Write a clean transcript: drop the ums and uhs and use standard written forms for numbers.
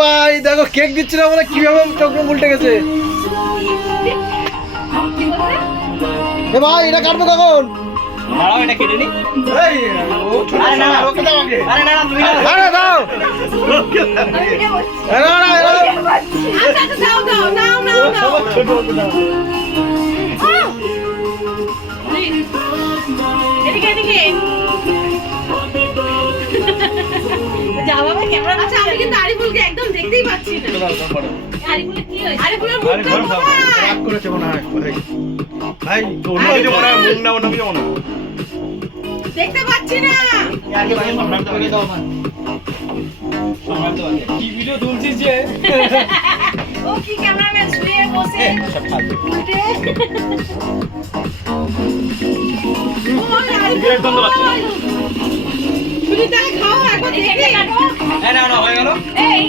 ভাই দেখো কেক দিচ্ছিল বলে কিভাবে চক্র উল্টে গেছে। ভাই এটা কাটবো কখন? দাঁড়াও এটা কেটে নি। আরে না ওকে দাও আগে। আরে না তুমি আরে দাও। আরে না আচ্ছা দাও দাও নাও নাও নাও ছোট ছোট দাও। এদিকে এদিকে যা বাবা ক্যামেরা। আচ্ছা আমি কিন্তু আরিফুলকে একদম দেখতেই পাচ্ছি না। আরিফুলের কি হয়েছে? আরিফুলের মুখটা রাগ করেছে মনে হয় ভাই। ভাই অন্য কিছু মনে হয় মুখ না অন্য কিছু মনে হয়। দেখতে পাচ্ছি না। আগে ভাই সম্রাট দাও আগে দাও না। সম্রাট দাও আগে। কি ভিডিও তুলছিস যে? ও কি ক্যামেরাম্যান শুয়ে বসে সব ফালতু। উল্টে সিগারেট গন্ধ পাচ্ছি। তুমি তাহলে খাও এখন দেখে কাটো। না না হয়ে গেল। এই